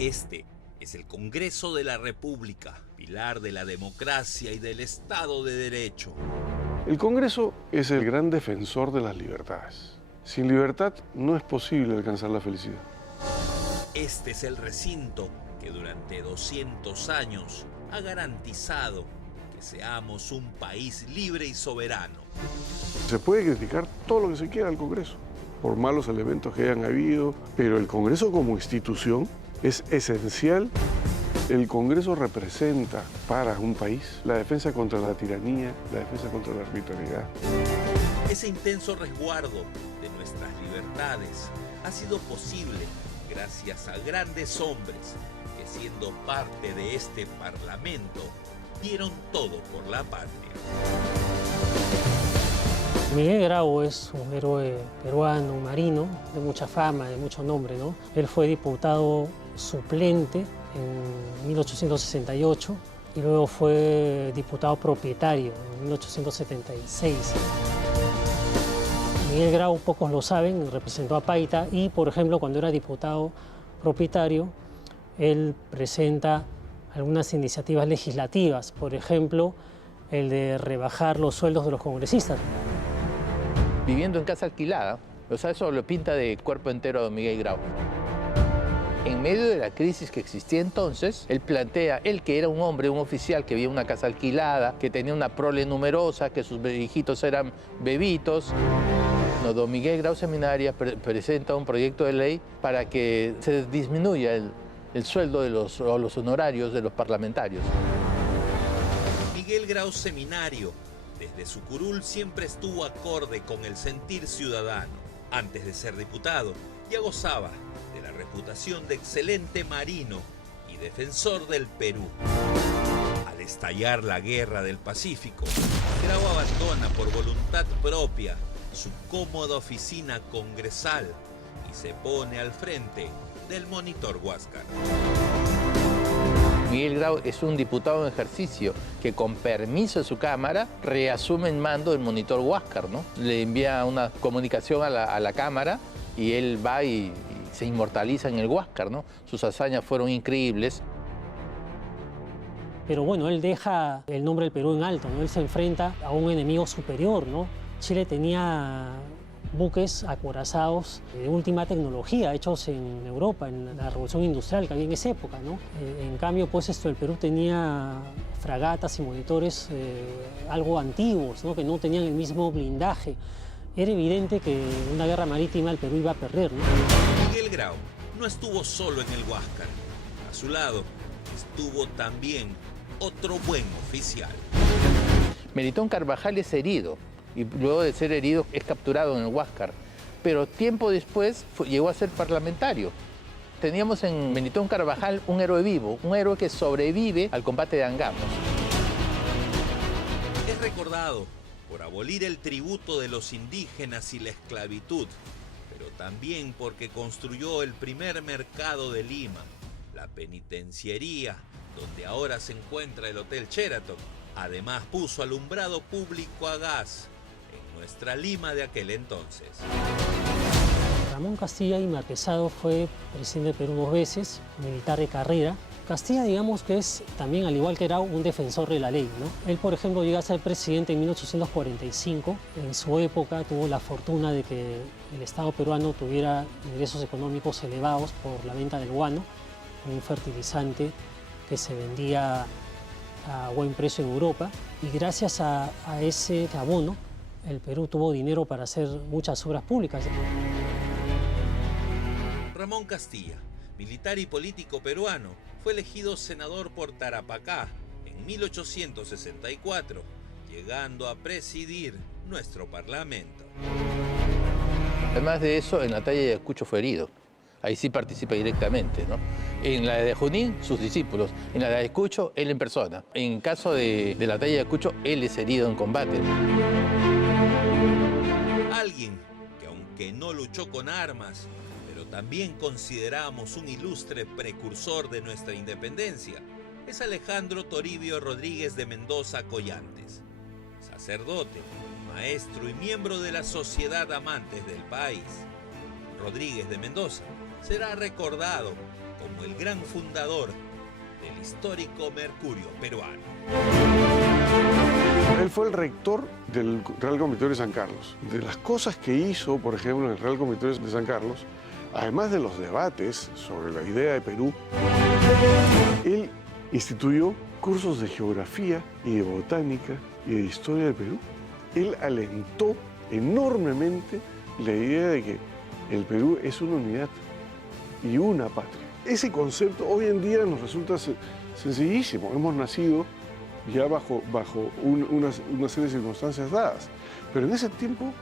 Este es el Congreso de la República, pilar de la democracia y del Estado de Derecho. El Congreso es el gran defensor de las libertades. Sin libertad no es posible alcanzar la felicidad. Este es el recinto que durante 200 años ha garantizado que seamos un país libre y soberano. Se puede criticar todo lo que se quiera al Congreso, por malos elementos que hayan habido, pero el Congreso como institución es esencial. El Congreso representa para un país la defensa contra la tiranía, la defensa contra la arbitrariedad. Ese intenso resguardo de nuestras libertades ha sido posible gracias a grandes hombres que, siendo parte de este Parlamento, dieron todo por la patria. Miguel Grau es un héroe peruano, un marino, de mucha fama, de mucho nombre, ¿no? Él fue diputado suplente en 1868 y luego fue diputado propietario en 1876. Miguel Grau, pocos lo saben, representó a Paita y, por ejemplo, cuando era diputado propietario, él presenta algunas iniciativas legislativas, por ejemplo, el de rebajar los sueldos de los congresistas. Viviendo en casa alquilada, o sea, eso lo pinta de cuerpo entero a don Miguel Grau. En medio de la crisis que existía entonces, él plantea, él que era un hombre, un oficial que vivía en una casa alquilada, que tenía una prole numerosa, que sus hijitos eran bebitos. No, don Miguel Grau Seminaria presenta un proyecto de ley para que se disminuya el sueldo de los honorarios de los parlamentarios. Miguel Grau Seminario, desde su curul siempre estuvo acorde con el sentir ciudadano. Antes de ser diputado, ya gozaba de la reputación de excelente marino y defensor del Perú. Al estallar la Guerra del Pacífico, Grau abandona por voluntad propia su cómoda oficina congresal y se pone al frente del Monitor Huáscar. Miguel Grau es un diputado en ejercicio que, con permiso de su Cámara, reasume el mando del Monitor Huáscar, ¿no? Le envía una comunicación a la Cámara y él va y se inmortaliza en el Huáscar, ¿no? Sus hazañas fueron increíbles. Pero bueno, él deja el nombre del Perú en alto, ¿no? Él se enfrenta a un enemigo superior, ¿no? Chile tenía buques acorazados de última tecnología, hechos en Europa, en la revolución industrial que había en esa época, ¿no? En cambio, pues el Perú tenía fragatas y monitores algo antiguos, ¿no? Que no tenían el mismo blindaje. Era evidente que en una guerra marítima el Perú iba a perder, ¿no? Miguel Grau no estuvo solo en el Huáscar. A su lado estuvo también otro buen oficial. Melitón Carvajal es herido y luego de ser herido es capturado en el Huáscar, pero tiempo después llegó a ser parlamentario. Teníamos en Melitón Carvajal un héroe vivo, un héroe que sobrevive al combate de Angamos. Es recordado por abolir el tributo de los indígenas y la esclavitud, pero también porque construyó el primer mercado de Lima, la penitenciaría, donde ahora se encuentra el Hotel Sheraton. Además puso alumbrado público a gas en nuestra Lima de aquel entonces. Ramón Castilla y Marquesado fue presidente de Perú 2 veces, militar de carrera. Castilla, digamos que es también, al igual que Grau, un defensor de la ley, ¿no? Él, por ejemplo, llega a ser presidente en 1845. En su época tuvo la fortuna de que el Estado peruano tuviera ingresos económicos elevados por la venta del guano, un fertilizante que se vendía a buen precio en Europa. Y gracias a ese abono, el Perú tuvo dinero para hacer muchas obras públicas. Ramón Castilla, militar y político peruano, fue elegido senador por Tarapacá en 1864, llegando a presidir nuestro parlamento. Además de eso, en la batalla de Ayacucho fue herido. Ahí sí participa directamente, ¿no? En la de Junín, sus discípulos. En la de Ayacucho, él en persona. En caso de la batalla de Ayacucho, él es herido en combate. Alguien que, aunque no luchó con armas, pero también consideramos un ilustre precursor de nuestra independencia, es Alejandro Toribio Rodríguez de Mendoza Collantes. Sacerdote, maestro y miembro de la Sociedad Amantes del País. Rodríguez de Mendoza será recordado como el gran fundador del histórico Mercurio peruano. Él fue el rector del Real Convictorio de San Carlos. De las cosas que hizo, por ejemplo, en el Real Convictorio de San Carlos, además de los debates sobre la idea de Perú, él instituyó cursos de geografía y de botánica y de historia de Perú. Él alentó enormemente la idea de que el Perú es una unidad y una patria. Ese concepto hoy en día nos resulta sencillísimo. Hemos nacido ya bajo una serie de circunstancias dadas. Pero en ese tiempo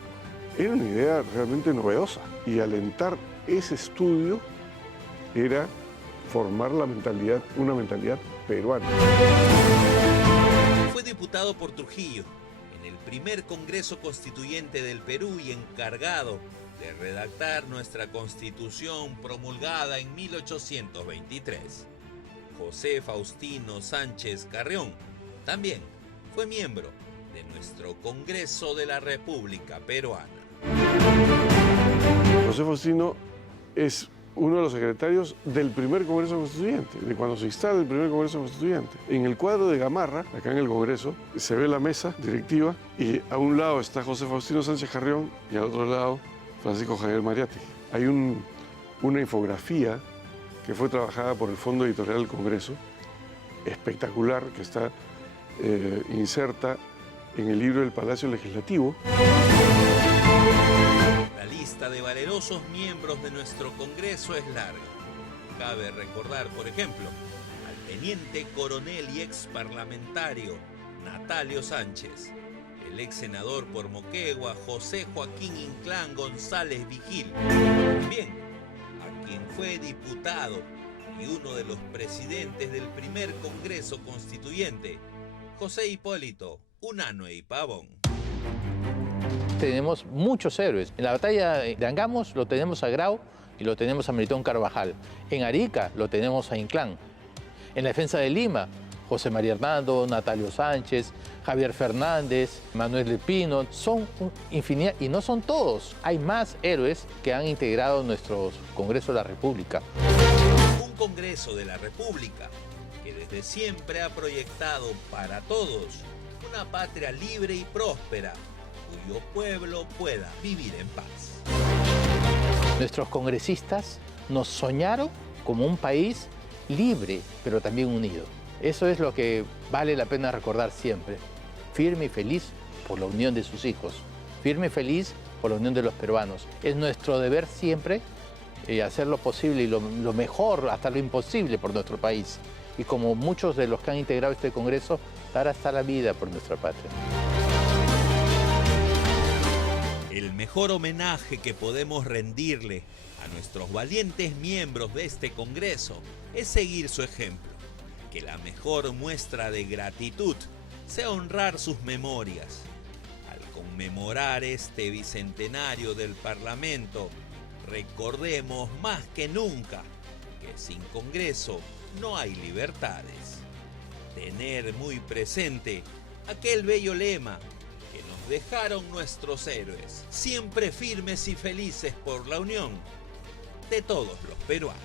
era una idea realmente novedosa. Y alentar ese estudio era formar una mentalidad peruana. Fue diputado por Trujillo en el primer Congreso Constituyente del Perú y encargado de redactar nuestra Constitución promulgada en 1823. José Faustino Sánchez Carrión también fue miembro de nuestro Congreso de la República Peruana. José Faustino es uno de los secretarios del primer Congreso Constituyente, de cuando se instala el primer Congreso Constituyente. En el cuadro de Gamarra, acá en el Congreso, se ve la mesa directiva y a un lado está José Faustino Sánchez Carrión y al otro lado Francisco Javier Mariátegui. Hay una infografía que fue trabajada por el Fondo Editorial del Congreso, espectacular, que está inserta en el libro del Palacio Legislativo. La lista de valerosos miembros de nuestro Congreso es larga. Cabe recordar, por ejemplo, al teniente coronel y ex parlamentario Natalio Sánchez, el ex senador por Moquegua José Joaquín Inclán González Vigil, también a quien fue diputado y uno de los presidentes del primer Congreso Constituyente, José Hipólito Unanue Pavón. Tenemos muchos héroes. En la batalla de Angamos lo tenemos a Grau y lo tenemos a Melitón Carvajal. En Arica lo tenemos a Inclán. En la defensa de Lima, José María Hernando, Natalio Sánchez, Javier Fernández, Manuel del Pino. Son infinidad, y no son todos. Hay más héroes que han integrado nuestro Congreso de la República. Un Congreso de la República que desde siempre ha proyectado para todos una patria libre y próspera, cuyo pueblo pueda vivir en paz. Nuestros congresistas nos soñaron como un país libre, pero también unido. Eso es lo que vale la pena recordar siempre. Firme y feliz por la unión de sus hijos. Firme y feliz por la unión de los peruanos. Es nuestro deber siempre hacer lo posible y lo mejor, hasta lo imposible por nuestro país. Y como muchos de los que han integrado este Congreso, dar hasta la vida por nuestra patria. El mejor homenaje que podemos rendirle a nuestros valientes miembros de este Congreso es seguir su ejemplo. Que la mejor muestra de gratitud sea honrar sus memorias. Al conmemorar este bicentenario del Parlamento, recordemos más que nunca que sin Congreso no hay libertades. Tener muy presente aquel bello lema que nos dejaron nuestros héroes, siempre firmes y felices por la unión de todos los peruanos.